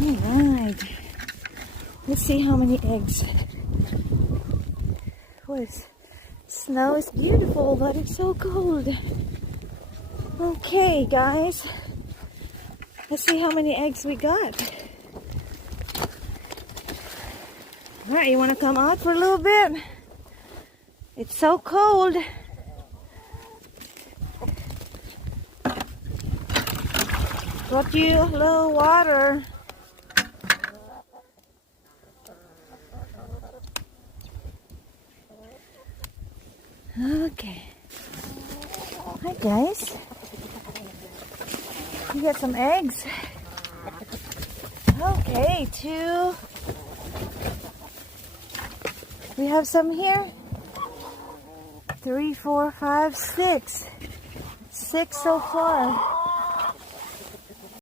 Alright. Let's see how many eggs. Snow is beautiful, but it's so cold. Okay, guys. Let's see how many eggs we got. Alright, you want to come out for a little bit? It's so cold. Brought you a little water. Okay. Hi guys. You got some eggs? Okay, 2. We have some here. 3, 4, 5, 6. 6 so far.